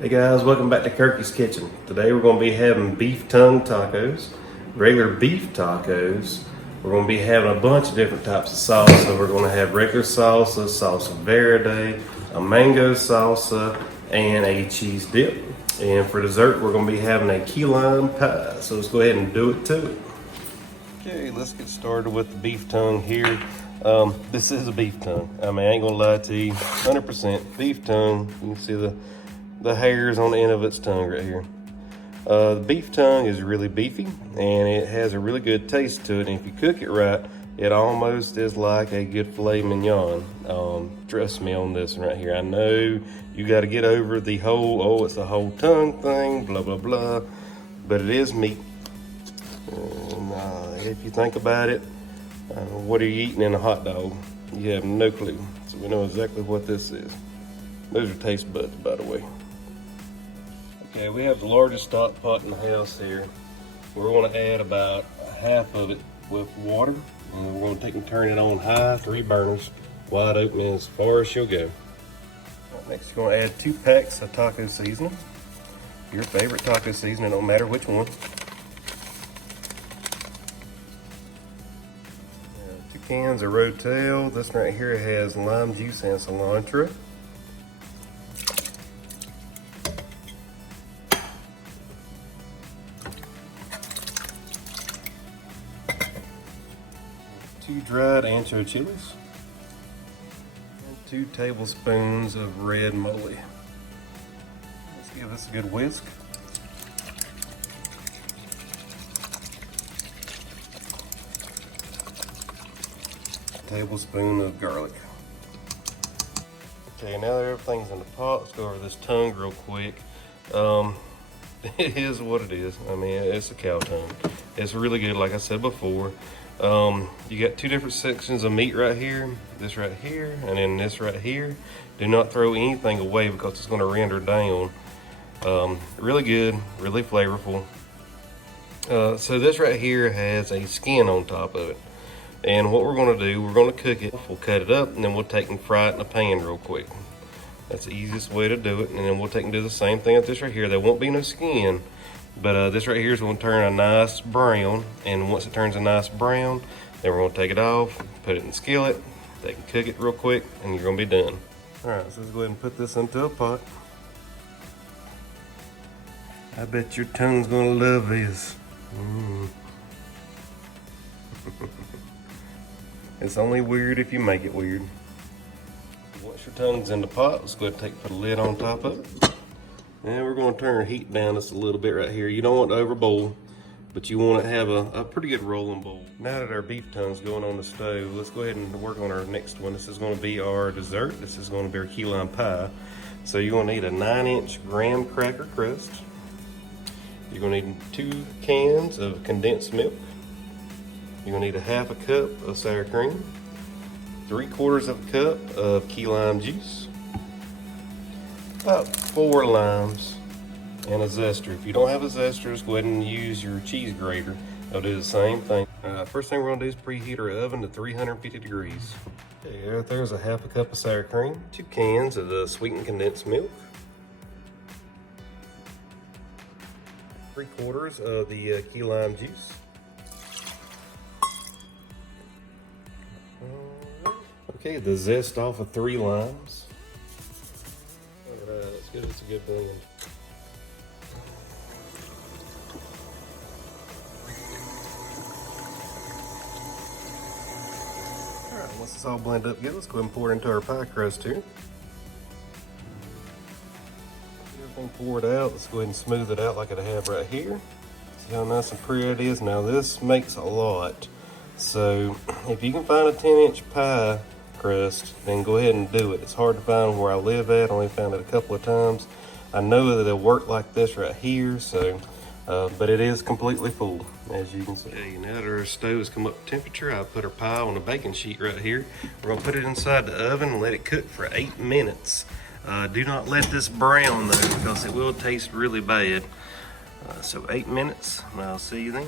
Hey guys, welcome back to Kirky's Kitchen. Today we're going to be having beef tongue tacos, regular beef tacos. We're going to be having a bunch of different types of salsa. We're going to have regular salsa, salsa verde, a mango salsa, and a cheese dip. And for dessert, we're going to be having a key lime pie. So let's go ahead and do it to it. Okay, let's get started with the beef tongue here. This is a beef tongue. I mean, I ain't gonna lie to you, 100% beef tongue. You can see the hairs on the end of its tongue right here. The beef tongue is really beefy and it has a really good taste to it. And if you cook it right, it almost is like a good filet mignon. Trust me on this one right here. I know you got to get over the whole, oh, it's a whole tongue thing, blah, blah, blah. But it is meat. And, if you think about it, what are you eating in a hot dog? You have no clue. So we know exactly what this is. Those are taste buds, by the way. Okay, we have the largest stock pot in the house here. We're going to add about half of it with water. And we're going to take and turn it on high, 3 burners, wide open as far as she'll go. Right, next, you're going to add 2 packs of taco seasoning. Your favorite taco seasoning, no matter which one. 2 cans of Rotel. This right here has lime juice and cilantro. 2 dried ancho chilies, and 2 tablespoons of red moly. Let's give this a good whisk. A tablespoon of garlic. Okay, now that everything's in the pot, let's go over this tongue real quick. It is what it is. I mean, it's a cow tongue. It's really good, like I said before. You got 2 different sections of meat right here, this right here, and then this right here. Do not throw anything away because it's going to render down. Really good, really flavorful. So this right here has a skin on top of it. And what we're going to do, we're going to cook it. We'll cut it up and then we'll take and fry it in a pan real quick. That's the easiest way to do it. And then we'll take and do the same thing with this right here. There won't be no skin. But this right here is going to turn a nice brown, and once it turns a nice brown, then we're going to take it off, put it in the skillet, they can cook it real quick, and you're going to be done. All right, so let's go ahead and put this into a pot. I bet your tongue's going to love this. It's only weird if you make it weird. Once your tongue's in the pot, let's go ahead and put a lid on top of it. And we're going to turn our heat down just a little bit right here. You don't want to overboil, but you want to have a pretty good rolling boil. Now that our beef tongue's going on the stove, let's go ahead and work on our next one. This is going to be our dessert. This is going to be our key lime pie. So you're going to need a 9-inch graham cracker crust. You're going to need 2 cans of condensed milk. You're going to need a 1/2 cup of sour cream, 3/4 of a cup of key lime juice, about 4 limes, and a zester. If you don't have a zester, just go ahead and use your cheese grater. They'll do the same thing. First thing we're gonna do is preheat our oven to 350 degrees. Okay, right there's a 1/2 cup of sour cream, 2 cans of the sweetened condensed milk, 3/4 of the key lime juice. Okay, the zest off of 3 limes. Let's give this a good blend. Alright, once it's all blended up good, let's go ahead and pour it into our pie crust here. Everything poured out, let's go ahead and smooth it out like I have right here. See how nice and pretty it is? Now this makes a lot. So if you can find a 10-inch pie crust, then go ahead and do it. It's hard to find where I live at. I only found it a couple of times. I know that it'll work like this right here, so but it is completely full, as you can see. Okay, now that our stove has come up to temperature, I put our pie on a baking sheet right here. We're gonna put it inside the oven and let it cook for 8 minutes. Do not let this brown though, because it will taste really bad. So 8 minutes, and I'll see you then.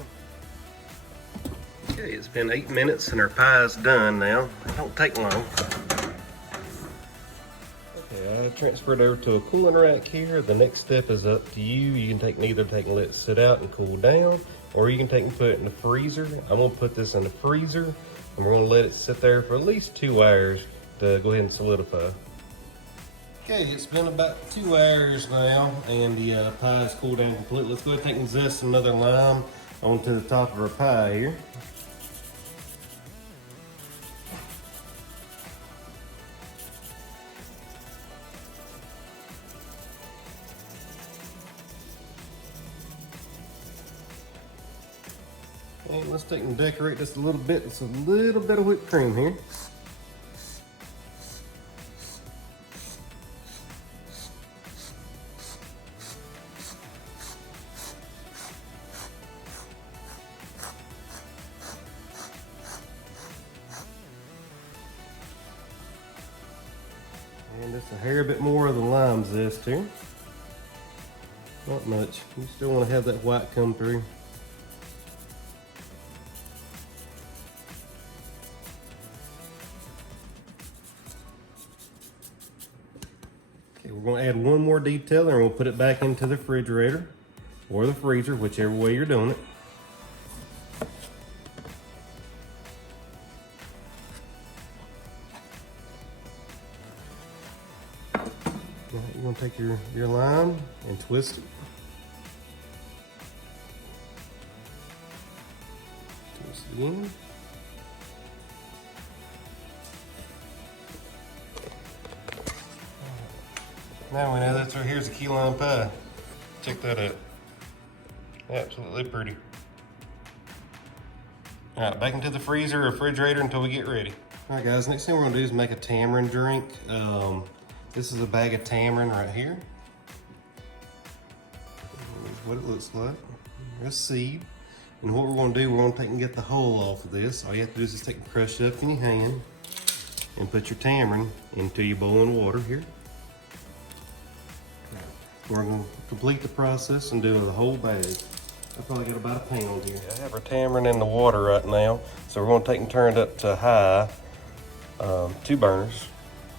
Okay, it's been 8 minutes and our pie is done now. It don't take long. Okay, I transfer it over to a cooling rack here. The next step is up to you. You can either let it sit out and cool down, or you can take and put it in the freezer. I'm gonna put this in the freezer, and we're gonna let it sit there for at least 2 hours to go ahead and solidify. Okay, it's been about 2 hours now, and the pie is cooled down completely. Let's go ahead and take and zest another lime onto the top of our pie here. And let's take and decorate just a little bit with a little bit of whipped cream here. And just a hair bit more of the lime zest here. Not much. You still want to have that white come through. We're going to add one more detail and we'll put it back into the refrigerator or the freezer, whichever way you're doing it. Now you're going to take your lime and twist it. Twist it in. Now we know that's right. Here's a key lime pie. Check that out. Absolutely pretty. All right, back into the freezer or refrigerator until we get ready. All right, guys. Next thing we're gonna do is make a tamarind drink. This is a bag of tamarind right here. Here's what it looks like. There's a seed. And what we're gonna do, we're gonna take and get the hull off of this. All you have to do is just take and crush it up in your hand and put your tamarind into your boiling water here. We're going to complete the process and do the whole bag. I probably got about a pound here. I have our tamarind in the water right now, so we're going to take and turn it up to high, 2 burners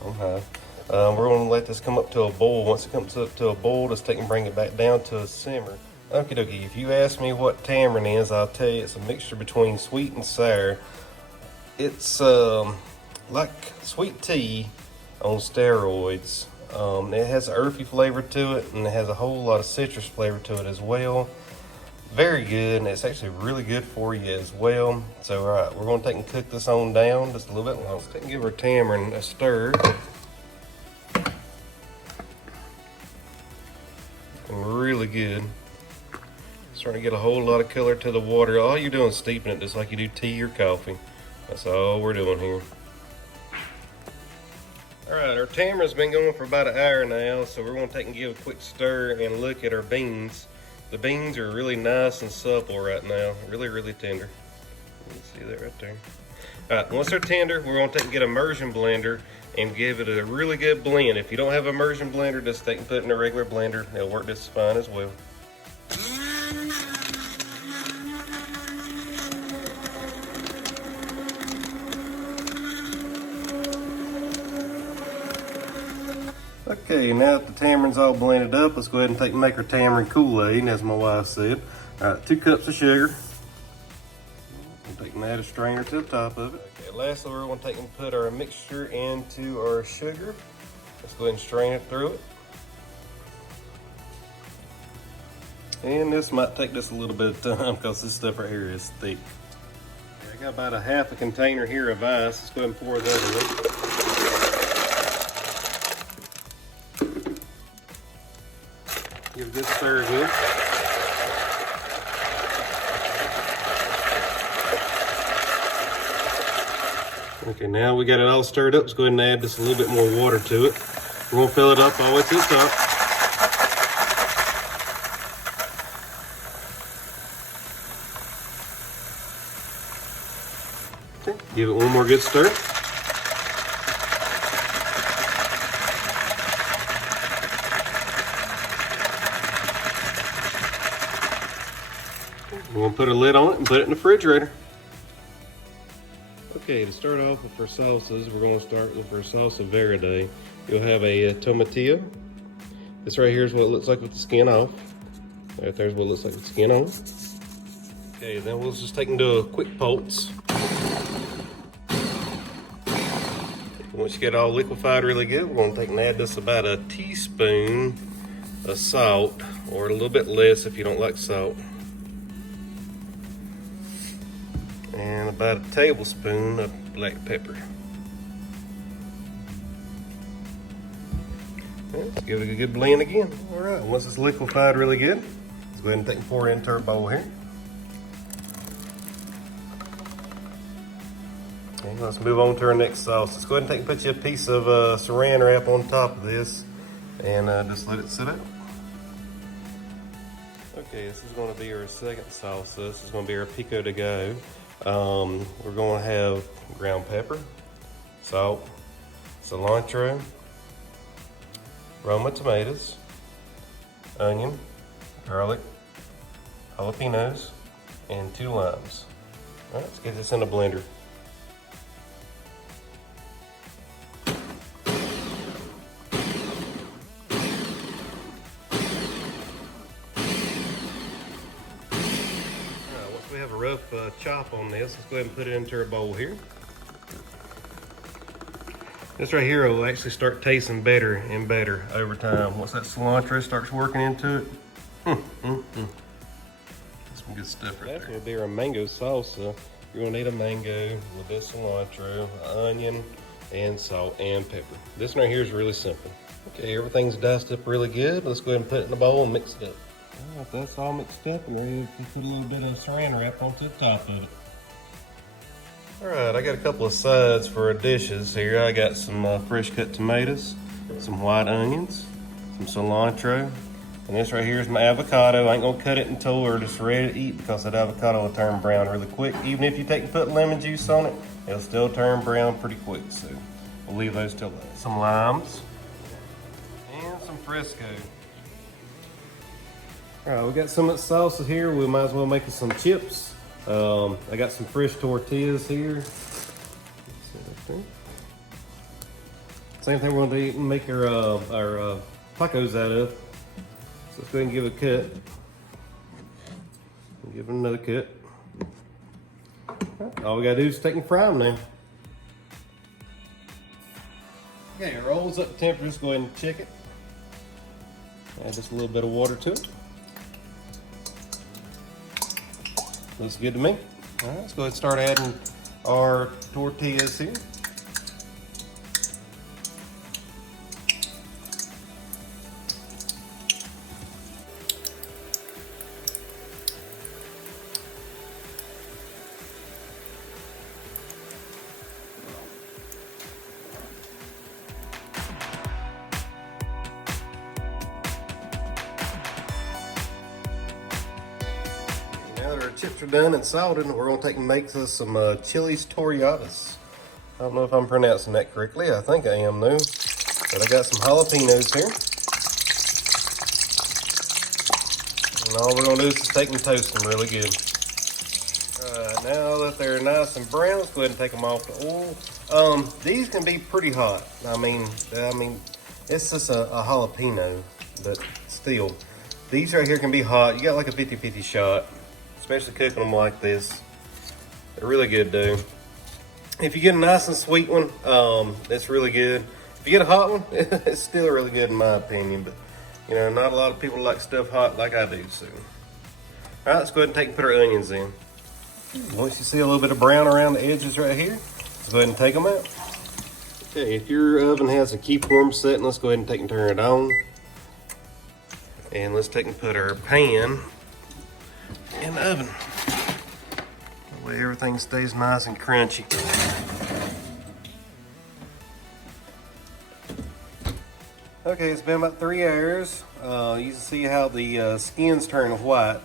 on high. We're going to let this come up to a boil. Once it comes up to a boil, just take and bring it back down to a simmer. Okie dokie, if you ask me what tamarind is, I'll tell you it's a mixture between sweet and sour. It's like sweet tea on steroids. It has an earthy flavor to it, and it has a whole lot of citrus flavor to it as well. Very good, and it's actually really good for you as well. So, all right, we're going to take and cook this on down just a little bit longer. Let's take and give our tamarind a stir. And really good. Starting to get a whole lot of color to the water. All you're doing is steeping it just like you do tea or coffee. That's all we're doing here. Alright, our tamarind's been going for about an hour now, so we're going to take and give a quick stir and look at our beans. The beans are really nice and supple right now, really tender. You can see that right there. Alright, once they're tender, we're going to take and get an immersion blender and give it a really good blend. If you don't have an immersion blender, just take and put it in a regular blender. It'll work just fine as well. Okay, now that the tamarind's all blended up, let's go ahead and make our tamarind Kool-Aid, as my wife said. All right, 2 cups of sugar. We'll take and add a strainer to the top of it. Okay, lastly, we're going to take and put our mixture into our sugar. Let's go ahead and strain it through it. And this might take just a little bit of time because this stuff right here is thick. Okay, I got about a half a container here of ice. Let's go ahead and pour that in. Give it a good stir again. Okay, now we got it all stirred up. Let's go ahead and add just a little bit more water to it. We're gonna fill it up all the way to the top. Okay, give it one more good stir. We're gonna put a lid on it and put it in the refrigerator. Okay, Okay, to start off with our salsas, we're going to start with our salsa verde. You'll have a tomatillo. This right here is what it looks like with the skin off. Right there's what it looks like with the skin on. Okay, then we'll just take and do a quick pulse. Once you get it all liquefied really good, we're going to take and add this about a teaspoon of salt, or a little bit less if you don't like salt. And about a tablespoon of black pepper. Let's give it a good blend again. All right, once it's liquefied really good, let's go ahead and take and pour it into our bowl here. And let's move on to our next sauce. Let's go ahead and take and put you a piece of saran wrap on top of this and just let it sit out. Okay, this is going to be our second salsa. This is going to be our pico de gallo. We're going to have ground pepper, salt, cilantro, Roma tomatoes, onion, garlic, jalapenos, and 2 limes. All right, let's get this in a blender. We have a rough chop on this. Let's go ahead and put it into our bowl here. This right here will actually start tasting better and better over time. Once that cilantro starts working into it, that's some good stuff right there. That's going to be our mango salsa. You're going to need a mango, a little bit of cilantro, onion, and salt and pepper. This right here is really simple. Okay, everything's diced up really good. Let's go ahead and put it in the bowl and mix it up. All right, that's all mixed up and ready to put a little bit of saran wrap onto the top of it. All right, I got a couple of sides for our dishes here. I got some fresh cut tomatoes, some white onions, some cilantro, and this right here is my avocado. I ain't gonna cut it until we're just ready to eat because that avocado will turn brown really quick. Even if you take and put lemon juice on it, it'll still turn brown pretty quick, so we'll leave those till later. Some limes and some Fresco. All right, we got some of the salsa here. We might as well make us some chips. I got some fresh tortillas here. Same thing we're going to make our tacos out of. So let's go ahead and give it a cut. Give it another cut. All we got to do is take and fry them now. Okay, our oil's up to temperature. Let's go ahead and check it. Add just a little bit of water to it. Looks good to me. All right, let's go ahead and start adding our tortillas here. Now that our chips are done and salted, we're going to take and make us some chilies toreadas. I don't know if I'm pronouncing that correctly. I think I am though. But I got some jalapenos here. And all we're going to do is just take and toast them really good. Alright, now that they're nice and brown, let's go ahead and take them off the oil. These can be pretty hot. I mean, it's just a jalapeno, but still. These right here can be hot. You got like a 50-50 shot. Especially cooking them like this. They're really good though. If you get a nice and sweet one, it's really good. If you get a hot one, it's still really good in my opinion, but you know, not a lot of people like stuff hot like I do, so. All right, let's go ahead and take and put our onions in. Once you see a little bit of brown around the edges right here, let's go ahead and take them out. Okay, if your oven has a keep warm setting, let's go ahead and take and turn it on. And let's take and put our pan in the oven. That way everything stays nice and crunchy. Okay, it's been about 3 hours. You can see how the skin's turning white.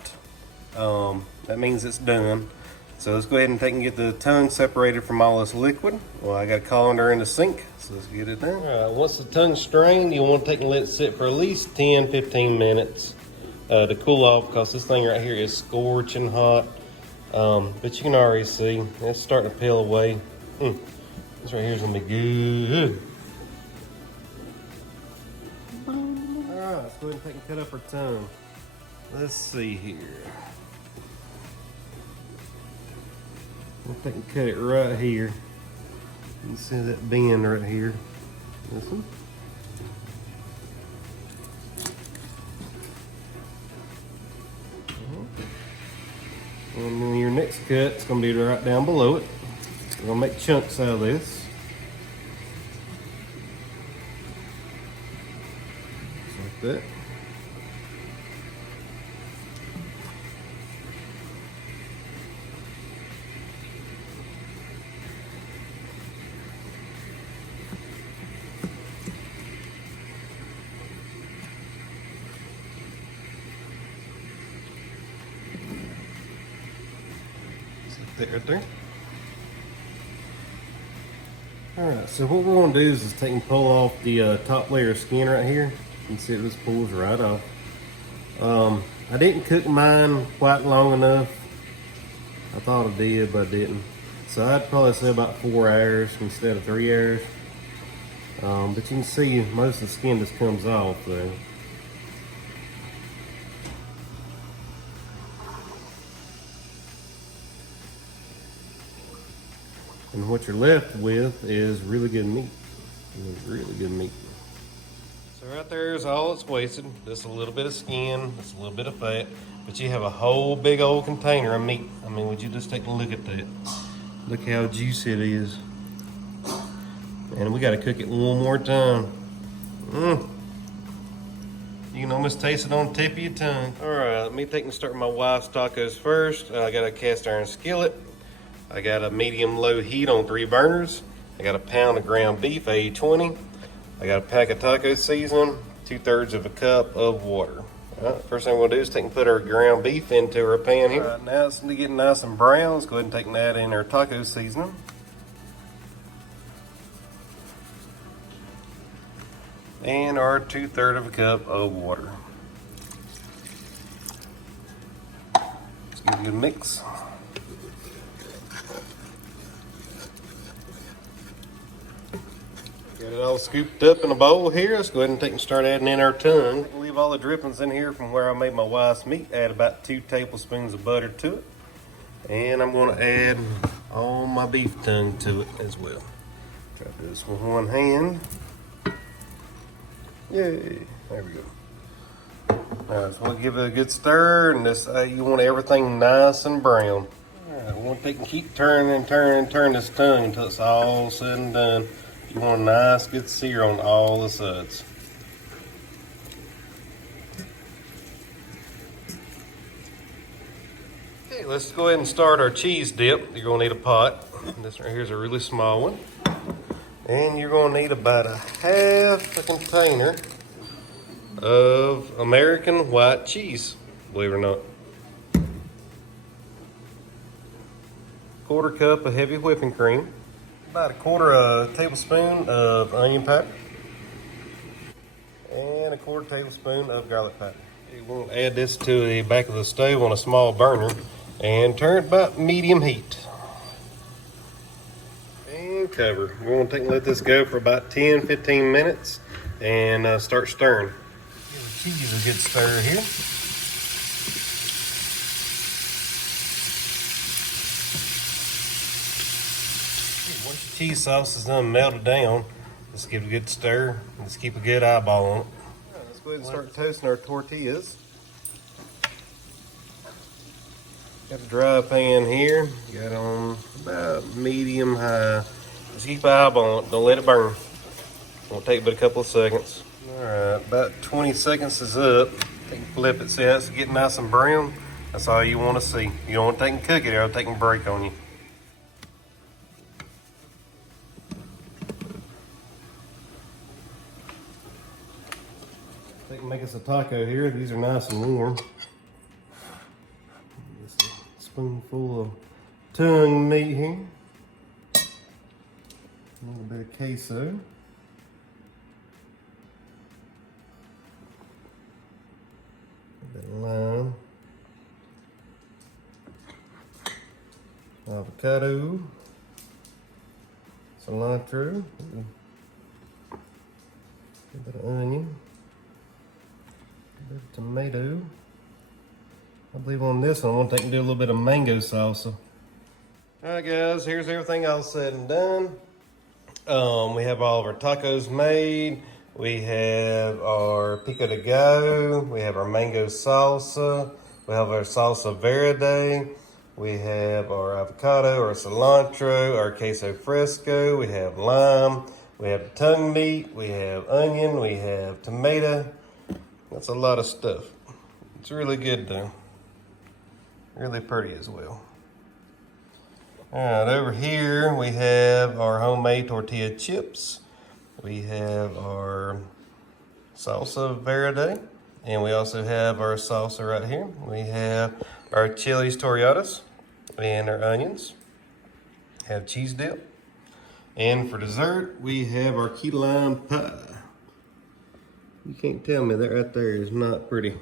That means it's done. So let's go ahead and take and get the tongue separated from all this liquid. Well, I got a colander in the sink, so let's get it done. All right, once the tongue's strained, you want to take and let it sit for at least 10-15 minutes to cool off, because this thing right here is scorching hot. But you can already see it's starting to peel away. This right here is gonna be good. Alright, let's go ahead and take and cut up our tongue. Let's see here. We'll take and cut it right here. You can see that bend right here. This one. And then your next cut's gonna be right down below it. We're gonna make chunks out of this. Just like that. Right there. Alright, so what we're going to do is take and pull off the top layer of skin right here. You can see it just pulls right off. I didn't cook mine quite long enough. I thought I did, but I didn't. So I'd probably say about 4 hours instead of 3 hours. But you can see most of the skin just comes off though. And what you're left with is really good meat. Really good meat. So right there is all it's wasted. Just a little bit of skin, just a little bit of fat. But you have a whole big old container of meat. I mean, would you just take a look at that? Look how juicy it is. And we gotta cook it one more time. You can almost taste it on the tip of your tongue. All right, let me take and start my wife's tacos first. I got a cast iron skillet. I got a medium-low heat on 3 burners. I got a pound of ground beef, 80/20. I got a pack of taco seasoning, 2/3 of a cup of water. All right, first thing we're gonna do is take and put our ground beef into our pan here. All right, now it's getting nice and brown. Let's go ahead and take and add in our taco seasoning. And our 2/3 of a cup of water. Let's give it a good mix. Got it all scooped up in a bowl here. Let's go ahead and take and start adding in our tongue. Leave all the drippings in here from where I made my wife's meat. Add about 2 tablespoons of butter to it. And I'm going to add all my beef tongue to it as well. Try to do this with one hand. Yay, there we go. Alright, so we'll give it a good stir, and this you want everything nice and brown. Alright, we want to take and keep turning and turning and turn this tongue until it's all said and done. You want a nice good sear on all the sides. Okay, let's go ahead and start our cheese dip. You're gonna need a pot. This right here is a really small one. And you're gonna need about a half a container of American white cheese, believe it or not. 1/4 cup of heavy whipping cream. About a 1/4 tablespoon of onion powder. And a 1/4 tablespoon of garlic powder. You want to add this to the back of the stove on a small burner and turn it about medium heat. And cover. We're going to take and let this go for about 10-15 minutes and start stirring. Give the cheese a good stir here. Once your cheese sauce is done melted down, let's give it a good stir. Let's keep a good eyeball on it. Right, let's go ahead and start toasting our tortillas. Got a dry pan here. Got it on about medium high. Just keep an eyeball on it. Don't let it burn. Won't take but a couple of seconds. All right, about 20 seconds is up. Take and flip it. See how it's getting nice and brown? That's all you want to see. You don't want to take and cook it, or it'll take and break on you. Take and make us a taco here. These are nice and warm. Just a spoonful of tongue meat here. A little bit of queso. A bit of lime. Avocado. cilantro, a bit of onion, a bit of tomato. I believe on this one, I'm gonna take and do a little bit of mango salsa. All right, guys, here's everything all said and done. We have all of our tacos made. We have our pico de gallo. We have our mango salsa. We have our salsa verde. We have our avocado, our cilantro, our queso fresco. We have lime. We have tongue meat. We have onion. We have tomato. That's a lot of stuff. It's really good though. Really pretty as well. All right, over here we have our homemade tortilla chips. We have our salsa verde, and we also have our salsa right here. We have our chilies toreadas and our onions. Have cheese dip. And for dessert, we have our key lime pie. You can't tell me that right there is not pretty.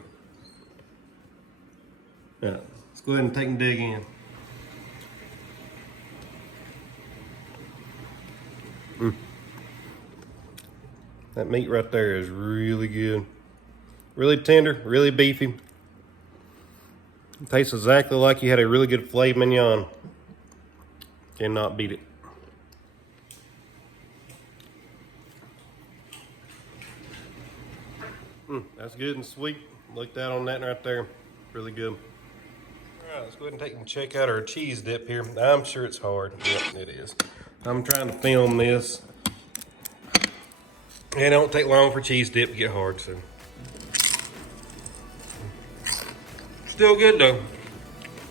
All right, let's go ahead and take and dig in. That meat right there is really good. Really tender, really beefy. It tastes exactly like you had a really good filet mignon. Cannot beat it. That's good and sweet. Look that on that right there. Really good. All right, let's go ahead and take and check out our cheese dip here. I'm sure it's hard. Yep, it is. I'm trying to film this. And it don't take long for cheese dip to get hard, so. Still good though.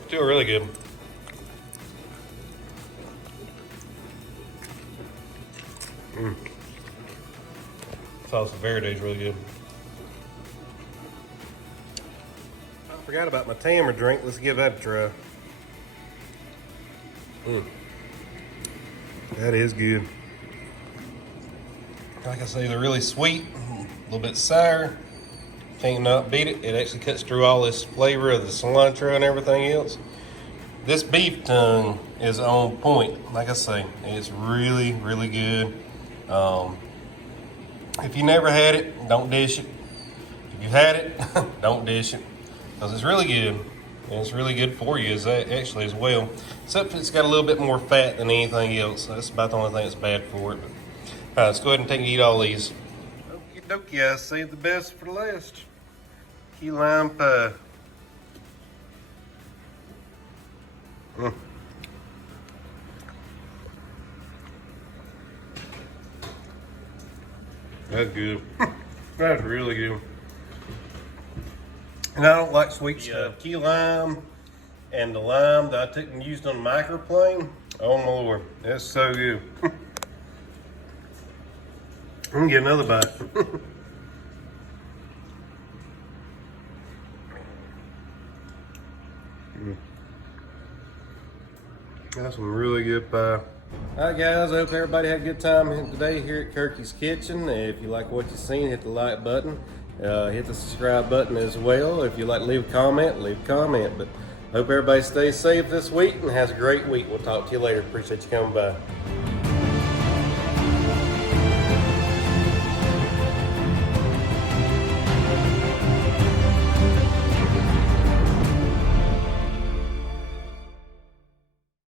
Still really good. Salsa verde is really good. I forgot about my tamarind drink. Let's give that a try. That is good. Like I say, they're really sweet, a little bit sour. Can't not beat it. It actually cuts through all this flavor of the cilantro and everything else. This beef tongue is on point. Like I say, it's really, really good. If you never had it, don't dish it. If you had it, don't dish it. Because it's really good. And it's really good for you actually as well. Except it's got a little bit more fat than anything else. That's about the only thing that's bad for it. But, all right, let's go ahead and take and eat all these. Okie dokie, I saved the best for last. Key lime pie. That's good. That's really good. And I don't like sweet stuff. Key lime and the lime that I took and used on the microplane. Oh my Lord, that's so good. I'm gonna get another bite. That's some really good pie. Alright guys, I hope everybody had a good time today here at Kirky's Kitchen. If you like what you've seen, hit the like button. Hit the subscribe button as well. If you'd like to leave a comment, leave a comment. But I hope everybody stays safe this week and has a great week. We'll talk to you later. Appreciate you coming by.